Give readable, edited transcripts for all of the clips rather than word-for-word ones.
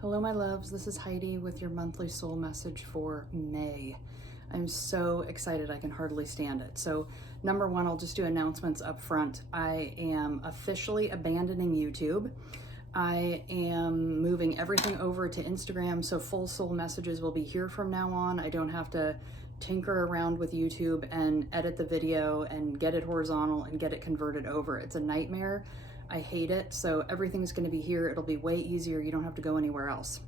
Hello, my loves. This is Heidi with your monthly soul message for May. I'm so excited. I can hardly stand it. So, number one, I'll just do announcements up front. I am officially abandoning YouTube. I am moving everything over to Instagram. So, full soul messages will be here from now on. I don't have to tinker around with YouTube and edit the video and get it horizontal and get it converted over. It's a nightmare. I hate it. So everything's going to be here. It'll be way easier. You don't have to go anywhere else.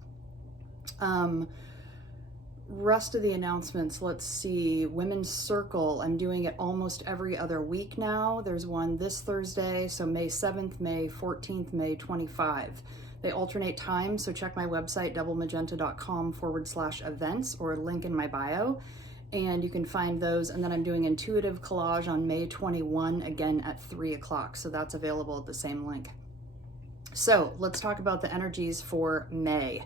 Rest of the announcements, let's see. Women's Circle, I'm doing it almost every other week now. There's one this Thursday, so May 7th, May 14th, May 25. They alternate times, so check my website, doublemagenta.com/events, or link in my bio, and you can find those. And then I'm doing Intuitive Collage on May 21, again at 3 o'clock, so that's available at the same link. So let's talk about the energies for May.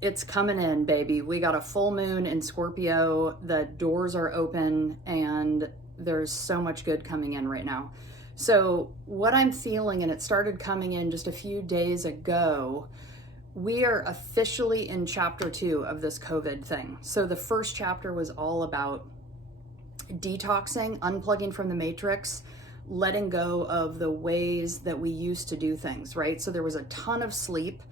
It's coming in, baby. We got a full moon in Scorpio. The doors are open and there's so much good coming in right now. So what I'm feeling, and it started coming in just a few days ago, we are officially in chapter 2 of this COVID thing. So the first chapter was all about detoxing, unplugging from the matrix, letting go of the ways that we used to do things, right? So there was a ton of sleep,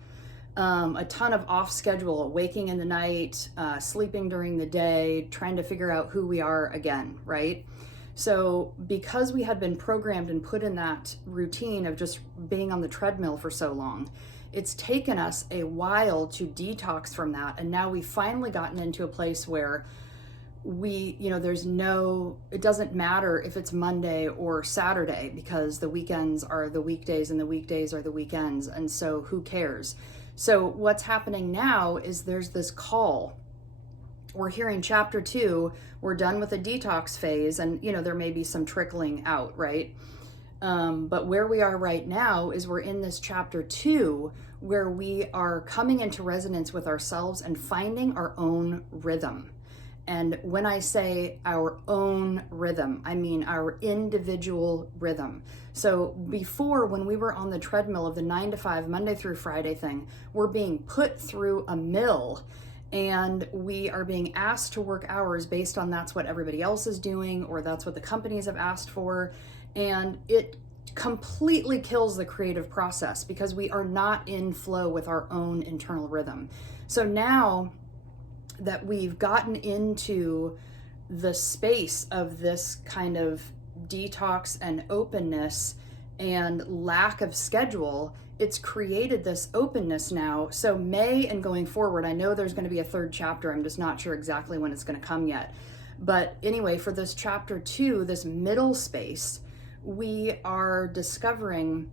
a ton of off schedule, waking in the night, sleeping during the day, trying to figure out who we are again, right? So because we had been programmed and put in that routine of just being on the treadmill for so long, it's taken us a while to detox from that. And now we've finally gotten into a place where it doesn't matter if it's Monday or Saturday, because the weekends are the weekdays and the weekdays are the weekends. And so who cares? So what's happening now is there's this call. We're hearing chapter 2, we're done with the detox phase, and there may be some trickling out, right? But where we are right now is we're in this chapter 2 where we are coming into resonance with ourselves and finding our own rhythm. And when I say our own rhythm, I mean our individual rhythm. So before, when we were on the treadmill of the 9 to 5, Monday through Friday thing, we're being put through a mill and we are being asked to work hours based on that's what everybody else is doing, or that's what the companies have asked for. And it completely kills the creative process because we are not in flow with our own internal rhythm. So now that we've gotten into the space of this kind of detox and openness and lack of schedule, it's created this openness now. So May and going forward, I know there's going to be a third chapter. I'm just not sure exactly when it's going to come yet. But anyway, for this chapter 2, this middle space, we are discovering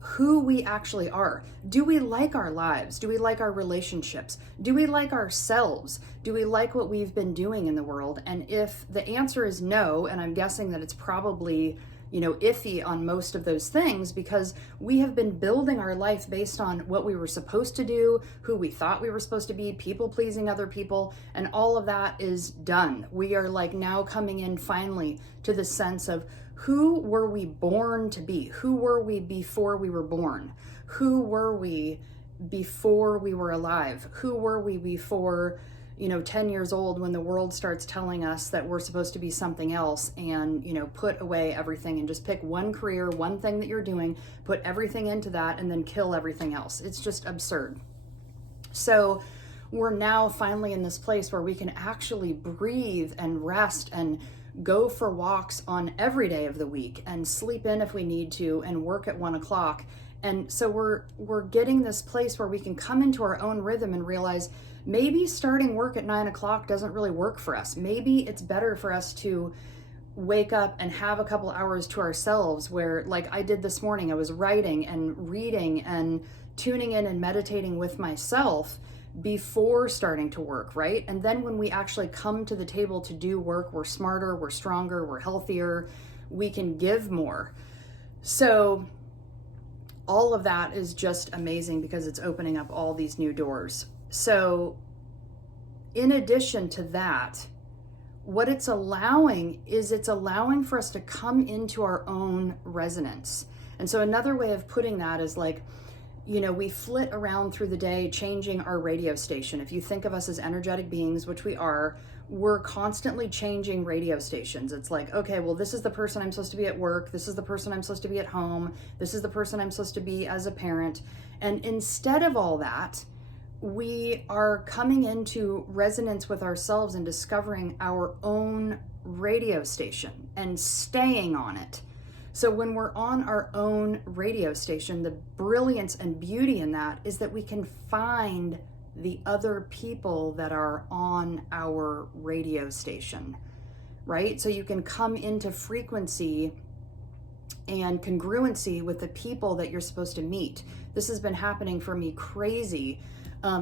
who we actually are. Do we like our lives? Do we like our relationships? Do we like ourselves? Do we like what we've been doing in the world? And if the answer is no, and I'm guessing that it's probably iffy on most of those things, because we have been building our life based on what we were supposed to do, who we thought we were supposed to be, people pleasing other people, and all of that is done. We are now coming in finally to the sense of who were we born to be? Who were we before we were born? Who were we before we were alive? Who were we before 10 years old, when the world starts telling us that we're supposed to be something else, and put away everything and just pick one career, one thing that you're doing, put everything into that, and then kill everything else. It's just absurd. So we're now finally in this place where we can actually breathe and rest and go for walks on every day of the week and sleep in if we need to and work at 1 o'clock. And so we're getting this place where we can come into our own rhythm and realize maybe starting work at 9 o'clock doesn't really work for us. Maybe it's better for us to wake up and have a couple hours to ourselves, where, like I did this morning, I was writing and reading and tuning in and meditating with myself before starting to work, right? And then when we actually come to the table to do work, we're smarter, we're stronger, we're healthier, we can give more. So all of that is just amazing because it's opening up all these new doors. So in addition to that, what it's allowing is it's allowing for us to come into our own resonance. And so another way of putting that is we flit around through the day changing our radio station. If you think of us as energetic beings, which we are, we're constantly changing radio stations. It's like, okay, well, this is the person I'm supposed to be at work. This is the person I'm supposed to be at home. This is the person I'm supposed to be as a parent. And instead of all that, we are coming into resonance with ourselves and discovering our own radio station and staying on it. So when we're on our own radio station, the brilliance and beauty in that is that we can find the other people that are on our radio station, right? So you can come into frequency and congruency with the people that you're supposed to meet. This has been happening for me crazy.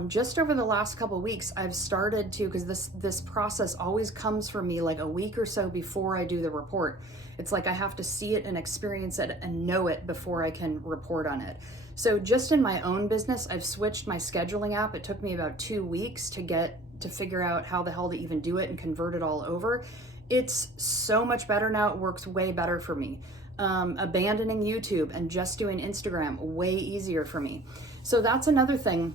Just over the last couple of weeks, I've started to, because this process always comes for me like a week or so before I do the report. It's like I have to see it and experience it and know it before I can report on it. So just in my own business, I've switched my scheduling app. It took me about 2 weeks to figure out how the hell to even do it and convert it all over. It's so much better now. It works way better for me. Abandoning YouTube and just doing Instagram, way easier for me. So that's another thing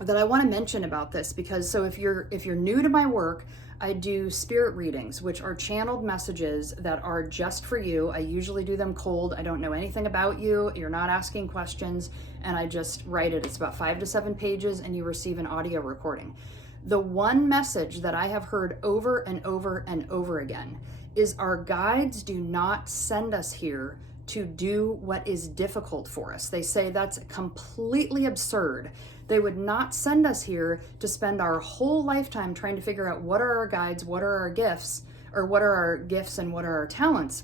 that I want to mention about this, because so if you're new to my work, I do spirit readings, which are channeled messages that are just for you. I usually do them cold. I don't know anything about you. You're not asking questions, and I just write it. It's about 5 to 7 pages, and you receive an audio recording. The one message that I have heard over and over and over again is our guides do not send us here to do what is difficult for us. They say that's completely absurd. They would not send us here to spend our whole lifetime trying to figure out what are our guides, what are our gifts, or what are our gifts and what are our talents,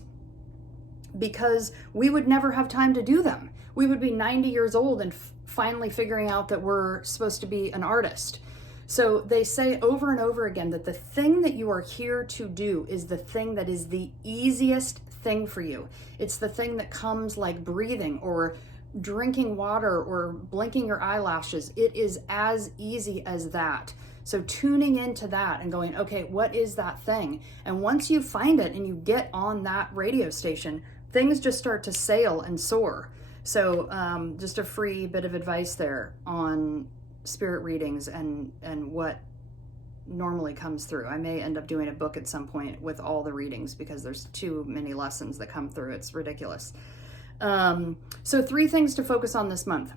because we would never have time to do them. We would be 90 years old and finally figuring out that we're supposed to be an artist. So they say over and over again that the thing that you are here to do is the thing that is the easiest thing for you. It's the thing that comes like breathing or drinking water or blinking your eyelashes. It is as easy as that. So tuning into that and going, okay, what is that thing? And once you find it and you get on that radio station, things just start to sail and soar. So just a free bit of advice there on spirit readings and what normally comes through. I may end up doing a book at some point with all the readings because there's too many lessons that come through. It's ridiculous. So 3 things to focus on this month: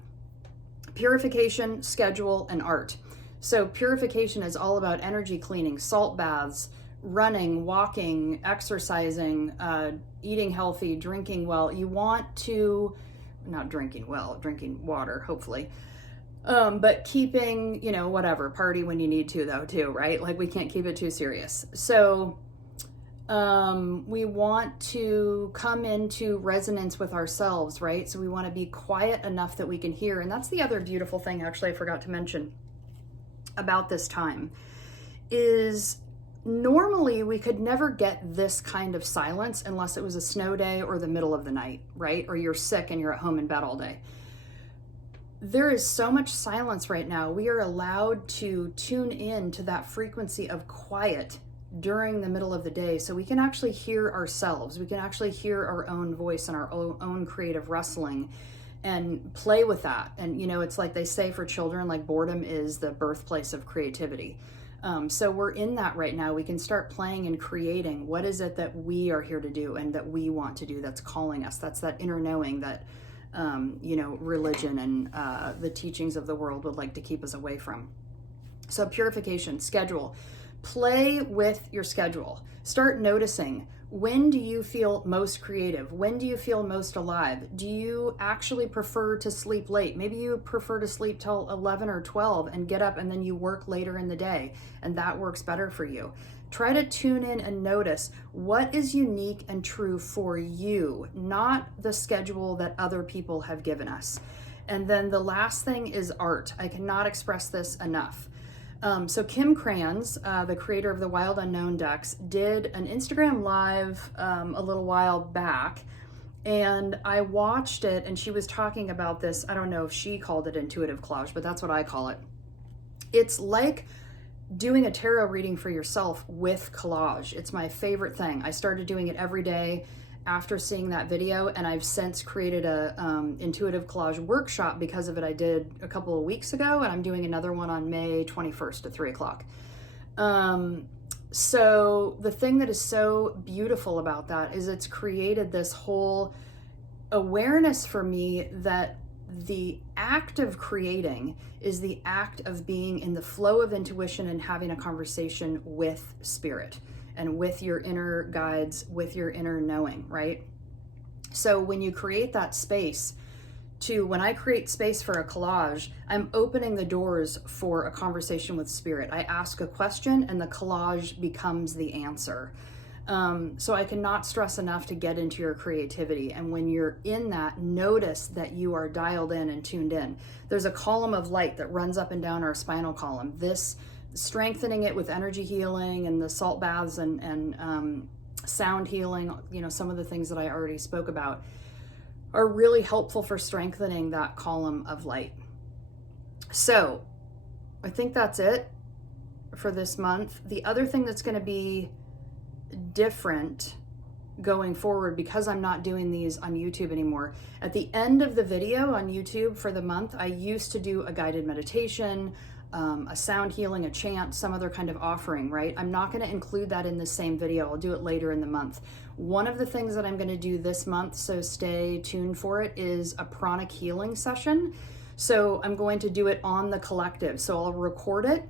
purification, schedule, and art. So purification is all about energy cleaning, salt baths, running, walking, exercising, eating healthy, drinking well. You want to, not drinking well, drinking water, hopefully. But keeping, whatever, party when you need to though too, right? Like we can't keep it too serious. So we want to come into resonance with ourselves, right? So we want to be quiet enough that we can hear. And that's the other beautiful thing, actually, I forgot to mention about this time, is normally we could never get this kind of silence unless it was a snow day or the middle of the night, right? Or you're sick and you're at home in bed all day. There is so much silence right now. We are allowed to tune in to that frequency of quiet during the middle of the day, so we can actually hear ourselves. We can actually hear our own voice and our own creative wrestling and play with that. And it's like they say for children, like boredom is the birthplace of creativity. So we're in that right now. We can start playing and creating. What is it that we are here to do and that we want to do that's calling us? That's that inner knowing that religion and the teachings of the world would like to keep us away from. So purification, schedule. Play with your schedule. Start noticing, when do you feel most creative? When do you feel most alive? Do you actually prefer to sleep late? Maybe you prefer to sleep till 11 or 12 and get up and then you work later in the day, and that works better for you. Try to tune in and notice what is unique and true for you, not the schedule that other people have given us. And then the last thing is art. I cannot express this enough. So Kim Kranz, the creator of the Wild Unknown decks, did an Instagram live a little while back, and I watched it, and she was talking about this. I don't know if she called it intuitive collage, but that's what I call it. It's like doing a tarot reading for yourself with collage. It's my favorite thing. I started doing it every day after seeing that video, and I've since created a intuitive collage workshop because of it. I did a couple of weeks ago, and I'm doing another one on May 21st at 3 o'clock. So the thing that is so beautiful about that is it's created this whole awareness for me that the act of creating is the act of being in the flow of intuition and having a conversation with spirit and with your inner guides, with your inner knowing, right? So when you create that space when I create space for a collage, I'm opening the doors for a conversation with spirit. I ask a question and the collage becomes the answer. So I cannot stress enough to get into your creativity. And when you're in that, notice that you are dialed in and tuned in. There's a column of light that runs up and down our spinal column. This, strengthening it with energy healing and the salt baths and sound healing, some of the things that I already spoke about, are really helpful for strengthening that column of light. So I think that's it for this month. The other thing that's going to be different going forward, because I'm not doing these on YouTube anymore, at the end of the video on YouTube for the month, I used to do a guided meditation, a sound healing, a chant, some other kind of offering, right? I'm not going to include that in the same video. I'll do it later in the month. One of the things that I'm going to do this month, so stay tuned for it, is a pranic healing session. So I'm going to do it on the collective. So I'll record it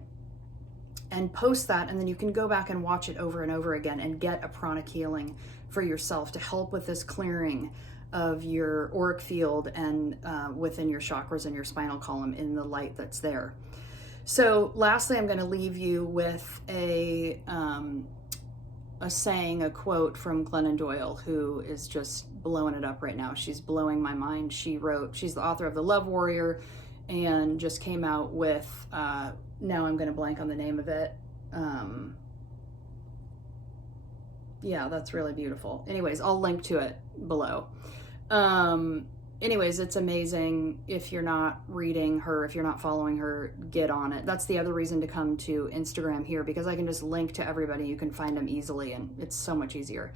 and post that, and then you can go back and watch it over and over again and get a pranic healing for yourself to help with this clearing of your auric field and within your chakras and your spinal column in the light that's there. So lastly, I'm going to leave you with a saying, a quote from Glennon Doyle, who is just blowing it up right now. She's blowing my mind. She's the author of The Love Warrior, and just came out with, now I'm going to blank on the name of it. Yeah, that's really beautiful. Anyways, I'll link to it below. Anyways, it's amazing. If you're not reading her, if you're not following her, get on it. That's the other reason to come to Instagram here, because I can just link to everybody. You can find them easily, and it's so much easier.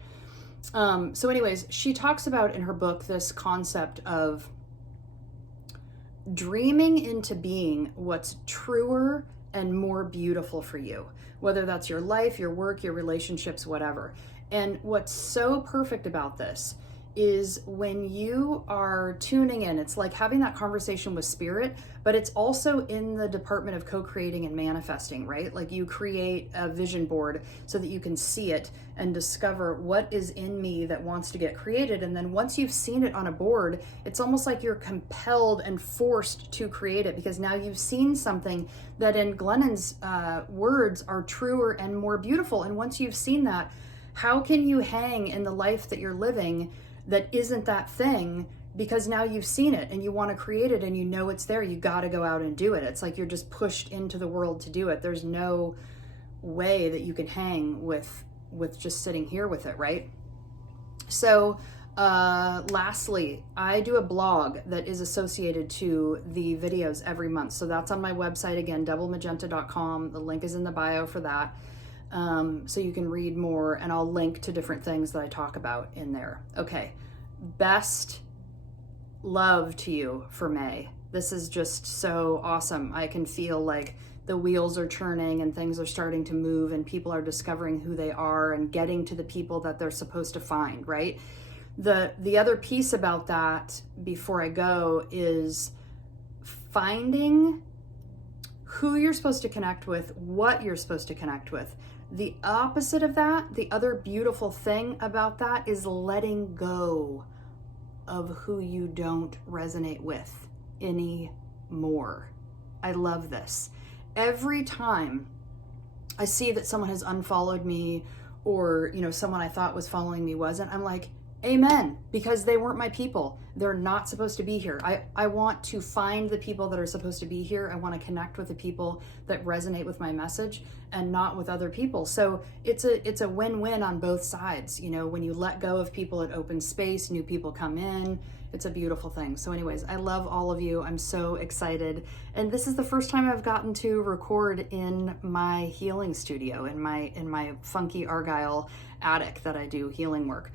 So anyways, she talks about in her book this concept of dreaming into being what's truer and more beautiful for you, whether that's your life, your work, your relationships, whatever. And what's so perfect about this is when you are tuning in, it's like having that conversation with spirit, but it's also in the department of co-creating and manifesting, right? Like you create a vision board so that you can see it and discover what is in me that wants to get created. And then once you've seen it on a board, it's almost like you're compelled and forced to create it, because now you've seen something that in Glennon's words are truer and more beautiful. And once you've seen that, how can you hang in the life that you're living that isn't that thing? Because now you've seen it and you want to create it and you know it's there. You got to go out and do it. It's like you're just pushed into the world to do it. There's no way that you can hang with just sitting here with it, right? So lastly, I do a blog that is associated to the videos every month. So that's on my website, again, doublemagenta.com. The link is in the bio for that. So you can read more, and I'll link to different things that I talk about in there. Okay, best love to you for May. This is just so awesome. I can feel like the wheels are turning and things are starting to move and people are discovering who they are and getting to the people that they're supposed to find, right? The other piece about that before I go is finding who you're supposed to connect with, what you're supposed to connect with. The opposite of that, the other beautiful thing about that, is letting go of who you don't resonate with anymore. I love this. Every time I see that someone has unfollowed me, or someone I thought was following me wasn't, I'm like, amen, because they weren't my people. They're not supposed to be here. I want to find the people that are supposed to be here. I want to connect with the people that resonate with my message and not with other people. So it's a win-win on both sides. When you let go of people, it opens space, new people come in. It's a beautiful thing. So anyways, I love all of you. I'm so excited. And this is the first time I've gotten to record in my healing studio, in my funky Argyle attic that I do healing work.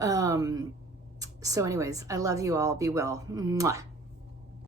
So anyways, I love you all. Be well. Mwah.